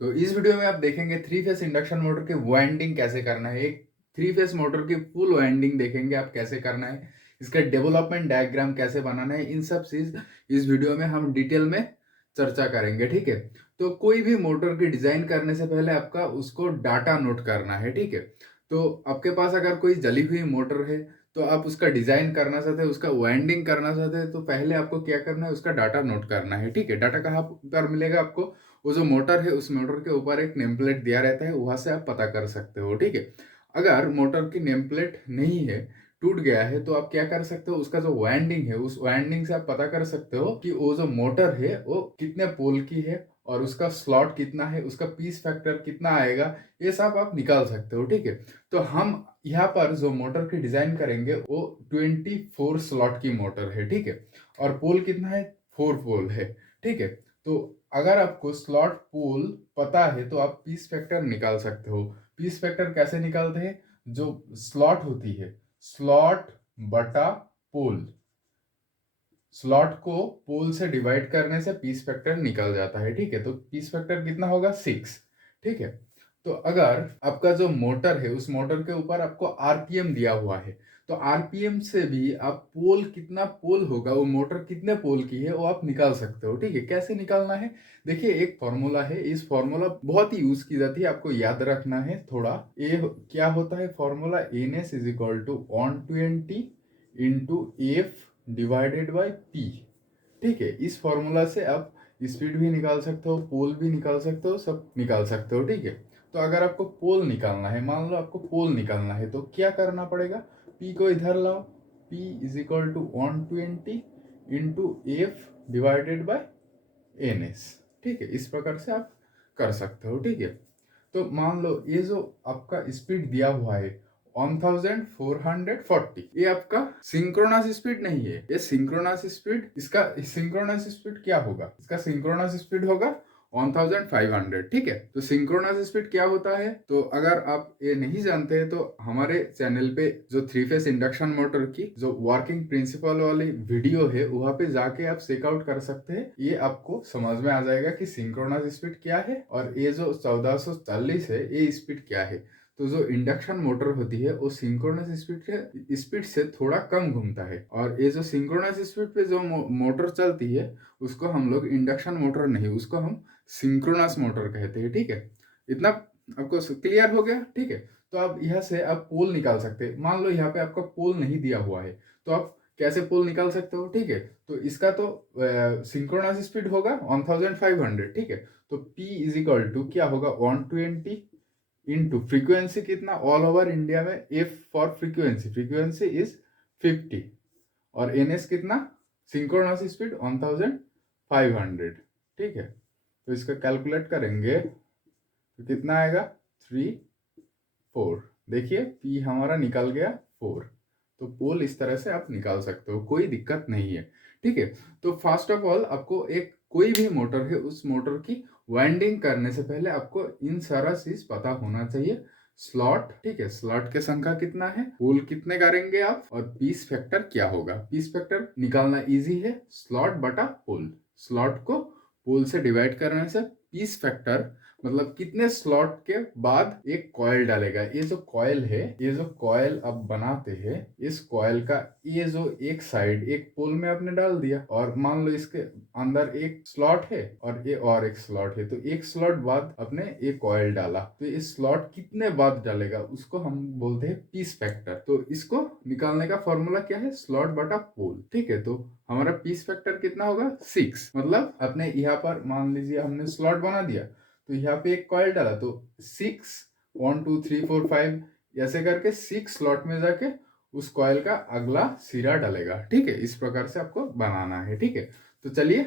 तो इस वीडियो में आप देखेंगे थ्री फेस इंडक्शन मोटर की वाइंडिंग कैसे करना है। एक थ्री फेस मोटर की फुल वाइंडिंग देखेंगे आप कैसे करना है, इसका डेवलपमेंट डायग्राम कैसे बनाना है, इन सब चीज इस वीडियो में हम डिटेल में चर्चा करेंगे। ठीक है, तो कोई भी मोटर की डिजाइन करने से पहले आपका उसको डाटा नोट करना है। ठीक है, तो आपके पास अगर कोई जली हुई मोटर है तो आप उसका डिजाइन करना चाहते हैं, उसका वाइंडिंग करना चाहते हैं, तो पहले आपको क्या करना है, उसका डाटा नोट करना है। ठीक है, डाटा कहाँ पर मिलेगा आपको, वो जो मोटर है उस मोटर के ऊपर एक नेम प्लेट दिया रहता है, वहां से आप पता कर सकते हो। ठीक है, अगर मोटर की नेम प्लेट नहीं है, टूट गया है, तो आप क्या कर सकते हो, उसका जो वाइंडिंग है उस वाइंडिंग से आप पता कर सकते हो कि वो जो मोटर है वो कितने पोल की है और उसका स्लॉट कितना है, उसका पीस फैक्टर कितना आएगा, ये सब आप निकाल सकते हो। ठीक है, तो हम यहाँ पर जो मोटर की डिजाइन करेंगे वो 24 स्लॉट की मोटर है। ठीक है, और पोल कितना है, 4 पोल है। ठीक है, तो अगर आपको स्लॉट पोल पता है तो आप पीस फैक्टर निकाल सकते हो। पीस फैक्टर कैसे निकालते हैं, जो स्लॉट होती है, स्लॉट बटा पोल, स्लॉट को पोल से डिवाइड करने से पीस फैक्टर निकल जाता है। ठीक है, तो पीस फैक्टर कितना होगा, 6। ठीक है, तो अगर आपका जो मोटर है उस मोटर के ऊपर आपको आरपीएम दिया हुआ है, तो आरपीएम से भी आप पोल कितना पोल होगा, वो मोटर कितने पोल की है वो आप निकाल सकते हो। ठीक है, कैसे निकालना है, देखिए एक फॉर्मूला है, इस फॉर्मूला बहुत ही यूज की जाती है, आपको याद रखना है थोड़ा। क्या होता है formula, N S is equal to 120 into F divided by P. ठीक है, इस फॉर्मूला से आप स्पीड भी निकाल सकते हो, पोल भी निकाल सकते हो, सब निकाल सकते हो। ठीक है, तो अगर आपको पोल निकालना है, मान लो आपको पोल निकालना है, तो क्या करना पड़ेगा, पी को इधर लाओ, P is equal to 120 into F divided by N S. ठीक है, इस प्रकार से आप कर सकते हो। ठीक है, तो मान लो ये जो आपका स्पीड दिया हुआ है 1440, ये आपका सिंक्रोनस स्पीड नहीं है, ये सिंक्रोनस स्पीड, इसका सिंक्रोनस स्पीड क्या होगा, इसका सिंक्रोनस स्पीड होगा 1500। ठीक है, तो सिंक्रोनस स्पीड क्या होता है, तो अगर आप ये नहीं जानते हैं तो हमारे चैनल पे जो थ्री फेस इंडक्शन मोटर की जो वर्किंग प्रिंसिपल वाली वीडियो है वहां पे जाके आप चेकआउट कर सकते हैं, ये आपको समझ में आ जाएगा कि सिंक्रोनस स्पीड क्या है और ये जो 1440 है ये स्पीड क्या है। तो जो इंडक्शन मोटर होती है वो सिंक्रोनस स्पीड से थोड़ा कम घूमता है, और ये जो सिंक्रोनस स्पीड पे जो मोटर चलती है उसको हम लोग इंडक्शन मोटर नहीं, उसको हम सिंक्रोनस मोटर कहते हैं। ठीक है, इतना आपको क्लियर हो गया। ठीक है, तो आप यहाँ से आप पोल निकाल सकते हैं, मान लो यहाँ पे आपका पोल नहीं दिया हुआ है तो आप कैसे पोल निकाल सकते हो। ठीक है, तो इसका तो सिंक्रोनस स्पीड होगा 1500। ठीक है, तो P इज इक्वल टू क्या होगा, 120 इंटू फ्रीक्वेंसी कितना, ऑल ओवर इंडिया में F for frequency, frequency is 50, और NS कितना, सिंक्रोनस स्पीड 1500। ठीक है, तो इसका कैलकुलेट करेंगे तो कितना आएगा, 3 4। देखिए P हमारा निकल गया 4, तो पोल इस तरह से आप निकाल सकते हो, कोई दिक्कत नहीं है। ठीक है, तो फर्स्ट ऑफ ऑल आपको एक कोई भी मोटर है उस मोटर की वाइंडिंग करने से पहले आपको इन सारा चीज पता होना चाहिए। स्लॉट, ठीक है, स्लॉट के संख्या कितना है, पोल कितने करेंगे आप, और पीस फैक्टर क्या होगा। पीस फैक्टर निकालना इजी है, स्लॉट बटा पोल, स्लॉट को पोल से डिवाइड करने से पीस फैक्टर मतलब कितने स्लॉट के बाद एक कॉयल डालेगा। ये जो कॉयल है, ये जो कॉयल आप बनाते हैं, इस कॉयल का ये जो एक साइड एक पोल में आपने डाल दिया, और मान लो इसके अंदर एक स्लॉट है और ये और एक स्लॉट है, तो एक स्लॉट बाद अपने एक कॉयल डाला, तो ये स्लॉट कितने बाद डालेगा उसको हम बोलते हैं पीस फैक्टर। तो इसको निकालने का फॉर्मूला क्या है, स्लॉट बटा पोल। ठीक है, तो हमारा पीस फैक्टर कितना होगा, 6। मतलब अपने यहाँ पर मान लीजिए हमने स्लॉट बना दिया, तो यहाँ पे एक कॉइल डाला, तो 6, 1 2 3 4 5 ऐसे करके 6 स्लॉट में जाके उस कॉइल का अगला सिरा डालेगा। ठीक है, इस प्रकार से आपको बनाना है। ठीक है, तो चलिए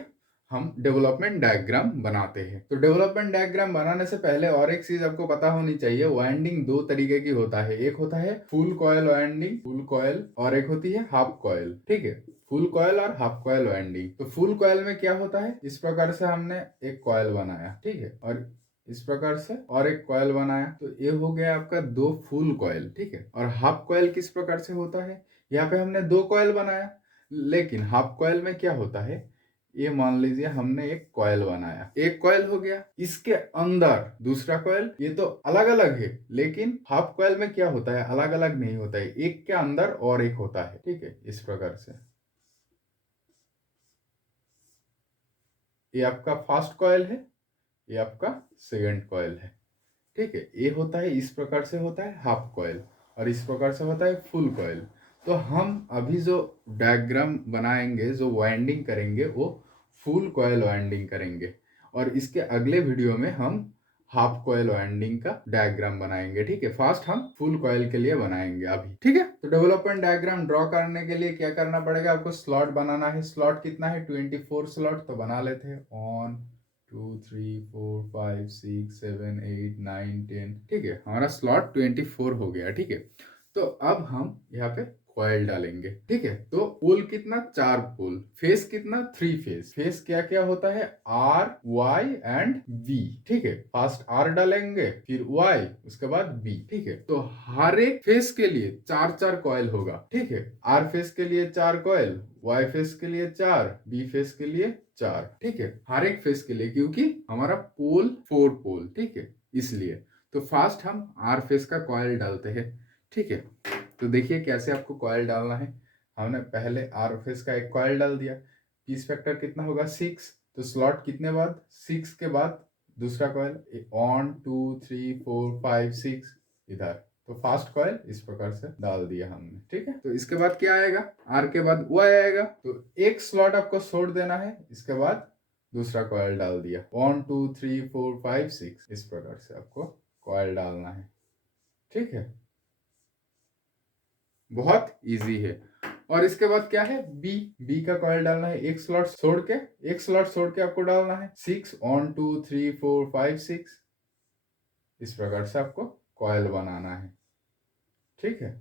हम डेवलपमेंट डायग्राम बनाते हैं। तो डेवलपमेंट डायग्राम बनाने से पहले और एक चीज आपको पता होनी चाहिए, वाइंडिंग दो तरीके की होता है, एक होता है full coil winding, full coil, और एक होती है हाफ कॉयल। ठीक है, फुल कॉयल और हाफ कॉयल वाइंडिंग। तो फुल कॉयल में क्या होता है, इस प्रकार से हमने एक कॉयल बनाया, ठीक है, और इस प्रकार से और एक कॉयल बनाया, तो ये हो गया आपका दो फुल कॉयल। ठीक है, और हाफ कॉयल किस प्रकार से होता है, यहाँ पे हमने दो कॉयल बनाया, लेकिन हाफ कॉयल में क्या होता है, ये मान लीजिए हमने एक कॉइल बनाया, एक कॉइल हो गया, इसके अंदर दूसरा कॉइल, ये तो अलग अलग है लेकिन हाफ कॉइल में क्या होता है, अलग अलग नहीं होता है, एक के अंदर और एक होता है, ठीक है, इस प्रकार से। ये आपका फर्स्ट कॉइल है, ये आपका सेकंड कॉइल है, ठीक है। ये होता है, इस प्रकार से होता है हाफ कॉइल, और इस प्रकार से होता है फुल कॉइल। तो हम अभी जो डायग्राम बनाएंगे, जो वाइंडिंग करेंगे, वो फुल कॉइल वाइंडिंग करेंगे, और इसके अगले वीडियो में हम हाफ कॉइल वाइंडिंग का डायग्राम बनाएंगे, ठीक है। फर्स्ट हम फुल कॉइल के लिए बनाएंगे अभी, ठीक है। तो डेवलपमेंट डायग्राम ड्रॉ करने के लिए क्या करना पड़ेगा, आपको स्लॉट बनाना है। स्लॉट कितना है, 24 स्लॉट, तो बना लेते हैं। 1 2 3 4 5 6 7 8 9 10, ठीक है, हमारा स्लॉट 24 हो गया, ठीक है। तो अब हम यहाँ पे कॉइल डालेंगे, ठीक है। तो पोल कितना, 4 पोल, फेस कितना, 3 फेस। फेस क्या क्या होता है, आर, वाई एंड वी, ठीक है। फर्स्ट आर डालेंगे, फिर वाई, उसके बाद बी, ठीक है। तो हर एक फेस के लिए 4 कॉइल होगा, ठीक है। आर फेस के लिए 4 कॉइल, वाई फेस के लिए 4, बी फेस के लिए 4, ठीक है, हर एक फेस के लिए, क्योंकि हमारा पोल 4 पोल, ठीक है, इसलिए। तो फर्स्ट हम आर फेस का कॉइल डालते हैं, ठीक है। तो देखिए कैसे आपको कॉइल डालना है। हमने पहले आर फेस का एक कॉइल डाल दिया, पीस फैक्टर कितना होगा, 6। तो स्लॉट कितने बाद, 6 के बाद दूसरा कॉइल, 1 2 3 4 5 6 इधर। तो फर्स्ट कॉइल इस प्रकार से डाल दिया हमने, ठीक है। तो इसके बाद क्या आएगा, आर के बाद वो आएगा, तो एक स्लॉट आपको छोड़ देना है, इसके बाद दूसरा कॉइल डाल दिया। 1 2 3 4 5 6 इस प्रकार से आपको कॉइल डालना है, ठीक है। बहुत इजी है। और इसके बाद क्या है, बी, बी का कॉइल डालना है, एक स्लॉट छोड़ के, एक स्लॉट छोड़ के आपको डालना है। 6 1 2 3 4 5 6 इस प्रकार से आपको कॉइल बनाना है, ठीक है।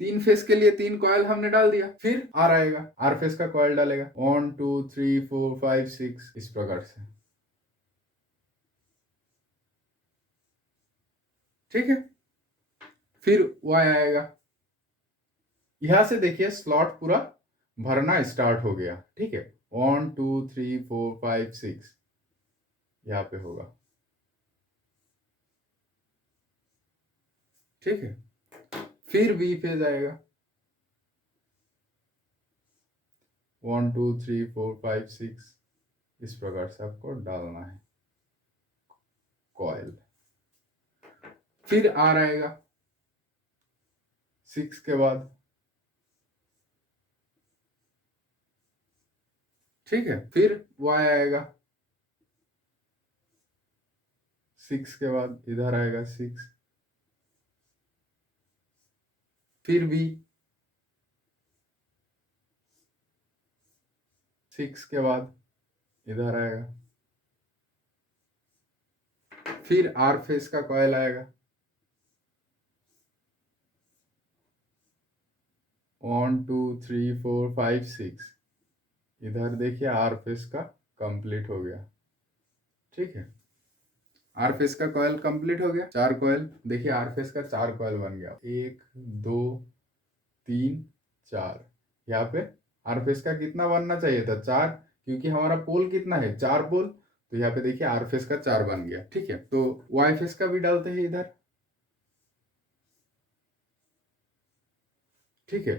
3 फेस के लिए 3 कॉइल हमने डाल दिया, फिर आर आएगा, आर फेस का कॉइल डालेगा, 1 2 3 4 5 6 इस प्रकार से, ठीक है। फिर वाई आएगा, यहां से देखिए स्लॉट पूरा भरना स्टार्ट हो गया, ठीक है। 1 2 3 4 5 6 यहाँ पे होगा, ठीक है। फिर बी फेज आएगा, 1 2 3 4 5 6 इस प्रकार से आपको डालना है कॉइल। फिर आर आएगा 6 के बाद, ठीक है। फिर वाई आएगा 6 के बाद, इधर आएगा 6, फिर बी 6 के बाद इधर आएगा, फिर आर फेस का कॉइल आएगा, 1 2 3 4 5 6 इधर देखिए आर फेस का कंप्लीट हो गया, ठीक है। आर फेस का कॉइल कंप्लीट हो गया, 4 कॉइल, देखिए आर फेस का 4 कॉइल बन गया, 1 2 3 4। यहाँ पे आर फेस का कितना बनना चाहिए था, 4, क्योंकि हमारा पोल कितना है, 4 पोल। तो यहाँ पे देखिए आर फेस का 4 बन गया, ठीक है। तो वाई फेस का भी डालते हैं इधर, ठीक है।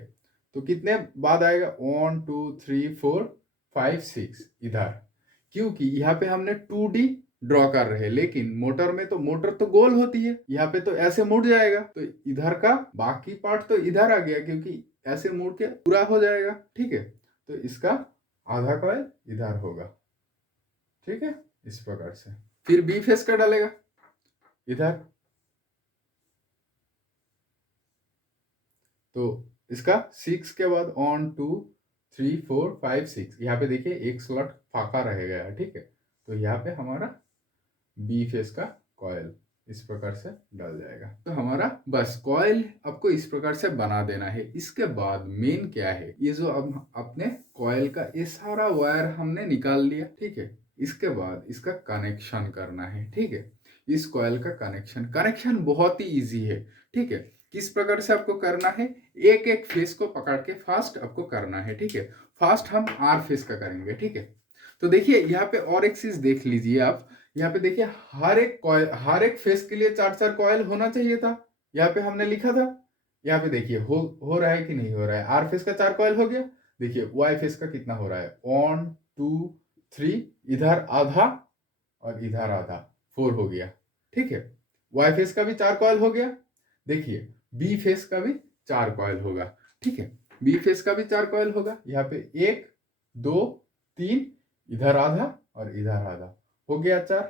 तो कितने बाद आएगा, 1 2 3 4 5 6 इधर, क्योंकि यहाँ पे हमने 2D ड्रॉ कर रहे हैं, लेकिन मोटर में तो मोटर तो गोल होती है, यहाँ पे तो ऐसे मुड़ जाएगा, तो इधर का बाकी पार्ट तो इधर आ गया, क्योंकि ऐसे मुड़ के पूरा हो जाएगा, ठीक है। तो इसका आधा कॉइल इधर होगा, ठीक है, इस प्रकार से। फिर बी फेस का डालेगा इधर, तो इसका 6 के बाद 1 2 3 4 5 6 यहाँ पे देखिए एक स्लॉट फाका रह गया, ठीक है। तो यहाँ पे हमारा बी फेस का कॉइल इस प्रकार से डाल जाएगा। तो हमारा बस कॉइल आपको इस प्रकार से बना देना है। इसके बाद मेन क्या है, ये जो अब अपने कॉइल का ये सारा वायर हमने निकाल लिया, ठीक है। इसके बाद इसका कनेक्शन करना है, ठीक है। इस कॉइल का कनेक्शन बहुत ही इजी है, ठीक है। किस प्रकार से आपको करना है, एक एक फेस को पकड़ के फास्ट आपको करना है, ठीक है। फास्ट हम आर फेस का करेंगे, ठीक है। तो देखिए यहाँ पे और एक चीज देख लीजिए आप, यहाँ पे देखिए हर एक फेस के लिए 4 कॉयल होना चाहिए था, यहाँ पे हमने लिखा था। यहाँ पे देखिए हो रहा है कि नहीं हो रहा है। आर फेस का 4 कॉयल हो गया। देखिए वाई फेस का कितना हो रहा है, 1 2 3, इधर आधा और इधर आधा, 4 हो गया, ठीक है। वाई फेस का भी 4 कॉयल हो गया। देखिए बी फेस का भी 4 कॉयल होगा, ठीक है। बी फेस का भी 4 कॉयल होगा। यहाँ पे 1 2 3, इधर आधा और इधर आधा, हो गया 4,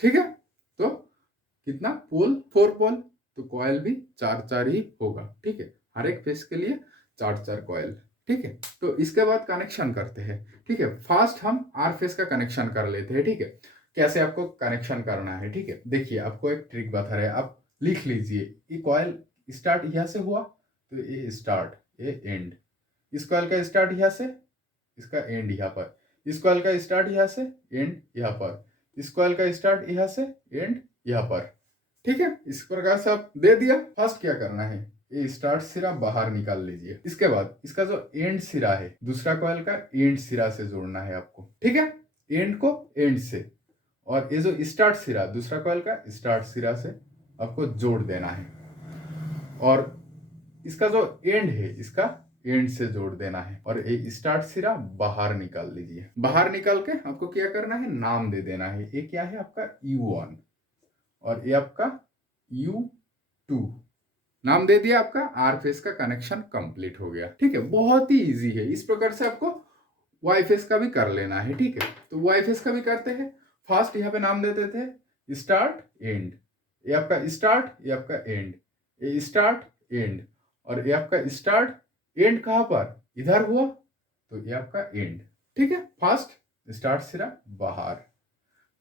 ठीक है। तो कितना पोल, 4 पोल, तो कॉयल भी 4 ही होगा, ठीक है। हर एक फेस के लिए 4 कॉयल, ठीक है। तो इसके बाद कनेक्शन करते हैं, ठीक है। फास्ट हम आर फेस का कनेक्शन कर लेते हैं, ठीक है। कैसे आपको कनेक्शन करना है, ठीक है। देखिए आपको एक ट्रिक बता रहे हैं, आप लिख लीजिए। ये कॉयल स्टार्ट यहाँ से हुआ तो ये स्टार्ट, ये एंड। इस कॉयल का स्टार्ट यहाँ से, इसका एंड यहाँ पर। इस कॉयल का स्टार्ट यहाँ से, एंड यहाँ पर। इस कॉयल का स्टार्ट यहाँ से, एंड यहाँ पर, ठीक है। इस प्रकार से आप दे दिया। फर्स्ट क्या करना है, ये स्टार्ट सिरा बाहर निकाल लीजिए। इसके बाद इसका जो एंड सिरा है, दूसरा कॉयल का एंड सिरा से जोड़ना है आपको, ठीक है। एंड को एंड से, और ये जो स्टार्ट सिरा, दूसरा कॉयल का स्टार्ट सिरा से आपको जोड़ देना है। और इसका जो एंड है, इसका एंड से जोड़ देना है। और ये स्टार्ट सिरा बाहर निकाल लीजिए। बाहर निकाल के आपको क्या करना है, नाम दे देना है। ये क्या है आपका U1 और ये आपका U2, नाम दे दिया। आपका आर फेस का कनेक्शन कंप्लीट हो गया, ठीक है। बहुत ही इजी है। इस प्रकार से आपको वाई फेस का भी कर लेना है, ठीक है। तो वाई फेस का भी करते हैं। फास्ट यहाँ पे नाम देते थे स्टार्ट एंड, ये आपका स्टार्ट, ये आपका एंड, ये स्टार्ट एंड, और ये आपका स्टार्ट एंड कहाँ पर, इधर हुआ, तो ये आपका एंड, ठीक है। फास्ट स्टार्ट सिरा बाहर।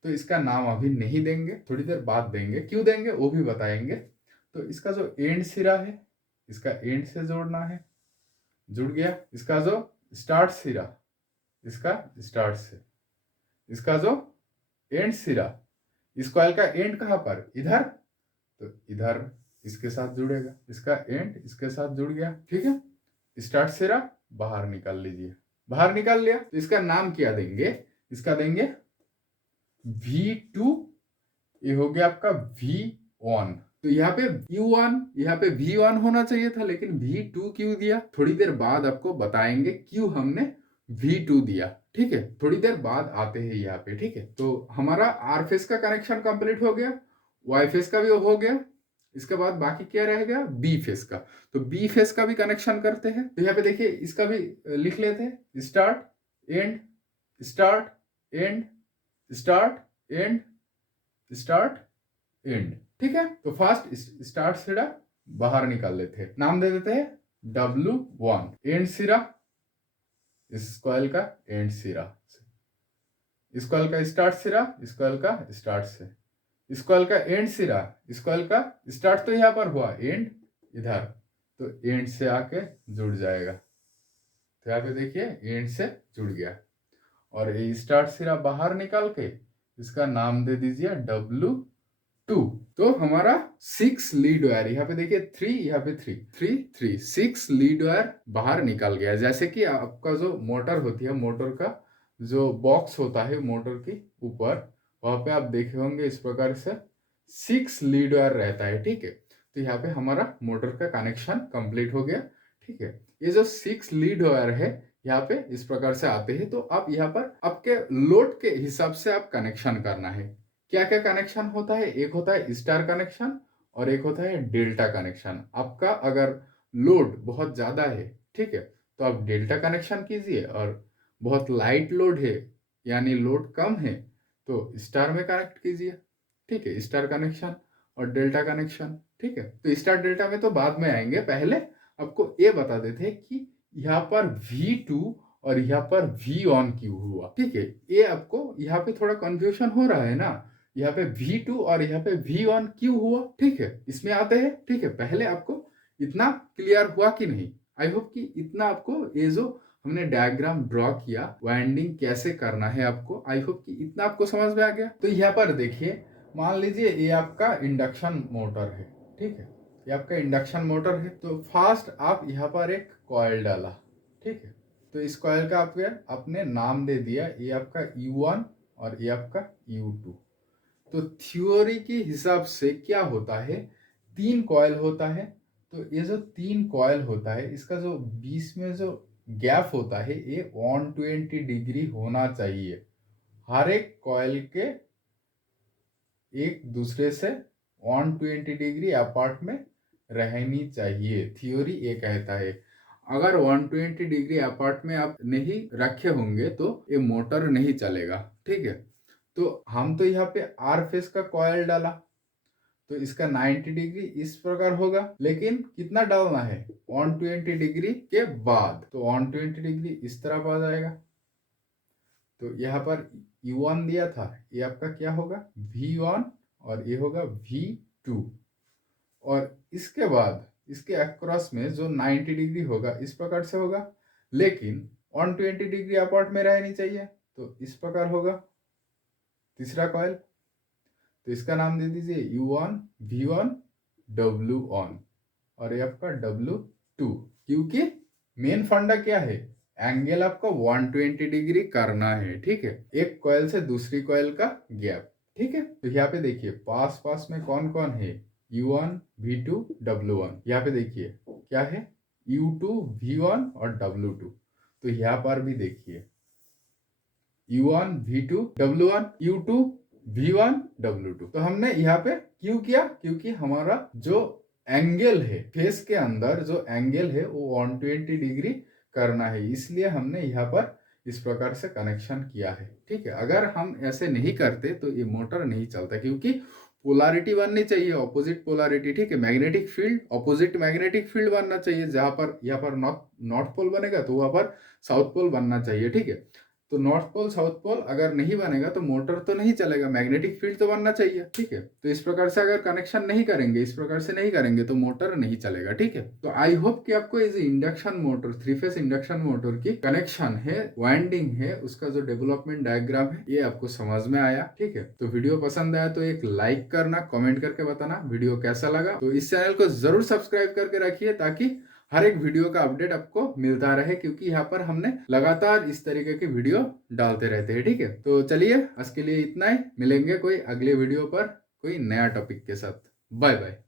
तो इसका नाम अभी नहीं देंगे, थोड़ी देर बाद देंगे। क्यों देंगे वो भी बताएंगे। तो इसका जो एंड सिरा है, इसका एंड से जोड़ना है, जुड़ गया। इसका जो स्टार्ट सिरा, इसका स्टार्ट से। इसका जो एंड सिरा, इस कॉइल का एंड कहाँ पर, इधर, तो इधर इसके साथ जुड़ेगा। इसका एंड इसके साथ जुड़ गया, ठीक है। स्टार्ट सिरा बाहर निकाल लीजिए। बाहर निकाल लिया तो इसका नाम क्या देंगे, इसका देंगे V2, ये हो गया आपका V1। तो यहाँ पे U1, यहाँ पे V1 होना चाहिए था, लेकिन V2 क्यों दिया, थोड़ी देर बाद आपको बताएंगे क्यों हमने V2 दिया, ठीक है। थोड़ी देर बाद आते हैं यहाँ पे, ठीक है। तो हमारा आर फेस का कनेक्शन कंप्लीट हो गया, वाई फेस का भी हो गया। इसके बाद बाकी क्या रह गया, बी फेस का। तो बी फेस का भी कनेक्शन करते हैं। तो यहाँ पे देखिए इसका भी लिख लेते हैं, start and, start and, start and, start and, ठीक है। तो फास्ट स्टार्ट सिरा बाहर निकाल लेते हैं। नाम दे देते हैं W1। एंड सिरा, इस कॉइल का एंड सिरा, इस कॉइल का स्टार्ट सिरा, इस कॉइल का स्टार्ट से। इस कॉइल का एंड सिरा, इस कॉइल का स्टार्ट तो यहाँ पर हुआ, एंड इधर, तो एंड से आके जुड़ जाएगा। तो यहाँ पे देखिए एंड से जुड़ गया। और ये स्टार्ट सिरा बाहर निकाल के इसका नाम दे दीजिए W2। तो हमारा 6 लीड वायर, यहाँ पे देखिए 3, यहाँ पे 3 6 लीड वायर बाहर निकल गया। जैसे कि आपका जो मोटर होती है, मोटर का जो बॉक्स होता है मोटर की ऊपर, वहां पे आप देखे होंगे इस प्रकार से 6 लीड वायर रहता है, ठीक है। तो यहाँ पे हमारा मोटर का कनेक्शन कंप्लीट हो गया, ठीक है। ये जो 6 लीड वायर है यहाँ पे इस प्रकार से आते हैं। तो आप यहाँ पर आपके लोड के हिसाब से आप कनेक्शन करना है। क्या क्या कनेक्शन होता है, एक होता है स्टार कनेक्शन और एक होता है डेल्टा कनेक्शन। आपका अगर लोड बहुत ज्यादा है, ठीक है, तो आप डेल्टा कनेक्शन कीजिए। और बहुत लाइट लोड है यानी लोड कम है तो स्टार में कनेक्ट कीजिए, ठीक है। स्टार कनेक्शन और डेल्टा कनेक्शन, ठीक है। तो स्टार डेल्टा में तो बाद में आएंगे, पहले आपको ये बता देते हैं कि यहाँ पर V2 और यहाँ पर V1 क्यों हुआ, ठीक है। ये आपको यहाँ पे थोड़ा कंफ्यूजन हो रहा है ना, यहाँ पे V2 और यहाँ पे V1 क्यों हुआ, ठीक है। इसमें आते हैं, ठीक है। पहले आपको इतना क्लियर हुआ कि नहीं, आई होप कि इतना आपको ये जो हमने डायग्राम ड्रॉ किया वाइंडिंग कैसे करना है आपको, आई होप कि इतना आपको समझ में आ गया। तो यहाँ पर देखिए, मान लीजिए ये आपका इंडक्शन मोटर है, ठीक है। ये आपका इंडक्शन मोटर है। तो फास्ट आप यहाँ पर एक कॉइल डाला, ठीक है। तो इस कॉइल का आपने नाम दे दिया, ये आपका U1 और ये आपका U2। तो थ्योरी के हिसाब से क्या होता है, 3 कॉइल होता है। तो ये जो 3 कॉइल होता है, इसका जो बीच में जो गैप होता है ये 120 डिग्री होना चाहिए। हर एक कॉइल के एक दूसरे से 120 डिग्री अपार्ट में रहनी चाहिए, थ्योरी ये कहता है। अगर 120 डिग्री अपार्ट में आप नहीं रखे होंगे तो ये मोटर नहीं चलेगा, ठीक है। तो हम तो यहाँ पे आर फेस का कॉइल डाला, तो इसका 90 डिग्री इस प्रकार होगा, लेकिन कितना डालना है 120 डिग्री के बाद, तो 120 डिग्री इस तरफ आ जाएगा। तो यहाँ पर U1 दिया था, ये आपका क्या होगा V1 और ये होगा V2। और इसके बाद इसके अक्रॉस में जो 90 डिग्री होगा इस प्रकार से होगा, लेकिन 120 डिग्री अपार्ट में रहनी चाहिए, तो इस प्रकार होगा तीसरा कॉइल। तो इसका नाम दे दीजिए U1 V1 W1 और ये आपका W2, क्योंकि मेन फंडा क्या है, एंगल आपका 120 डिग्री करना है, ठीक है, एक कॉइल से दूसरी कॉइल का गैप, ठीक है। तो यहाँ पे देखिए पास पास में कौन कौन है, U1 V2 W1। यहाँ पे देखिए क्या है U2 V1 और W2। तो यहाँ पर भी देखिए U1 V2 W1 U2 V1 W2। तो हमने यहाँ पे क्यों किया, क्योंकि हमारा जो एंगल है फेस के अंदर जो एंगल है वो 120 डिग्री करना है, इसलिए हमने यहाँ पर इस प्रकार से कनेक्शन किया है, ठीक है। अगर हम ऐसे नहीं करते तो ये मोटर नहीं चलता, क्योंकि पोलारिटी बननी चाहिए, ऑपोजिट पोलारिटी, ठीक है। Magnetic field opposite magnetic field बनना चाहिए, जहां पर यहाँ पर नॉर्थ पोल बनेगा तो वहां पर साउथ पोल बनना चाहिए, ठीक है। तो नॉर्थ पोल साउथ पोल अगर नहीं बनेगा तो मोटर तो नहीं चलेगा, मैग्नेटिक फील्ड तो बनना चाहिए, ठीक है। तो इस प्रकार से अगर कनेक्शन नहीं करेंगे, इस प्रकार से नहीं करेंगे तो मोटर नहीं चलेगा, ठीक है। तो आई होप कि आपको इस induction motor, 3 phase induction motor की कनेक्शन है, वाइंडिंग है, उसका जो डेवलपमेंट डायग्राम है ये आपको समझ में आया, ठीक है। तो वीडियो पसंद आया तो एक लाइक करना, कमेंट करके बताना वीडियो कैसा लगा। तो इस चैनल को जरूर सब्सक्राइब करके रखिए ताकि हर एक वीडियो का अपडेट आपको मिलता रहे, क्योंकि यहाँ पर हमने लगातार इस तरीके की वीडियो डालते रहते हैं, ठीक है। तो चलिए आज के लिए इतना ही, मिलेंगे कोई अगले वीडियो पर कोई नया टॉपिक के साथ। Bye bye.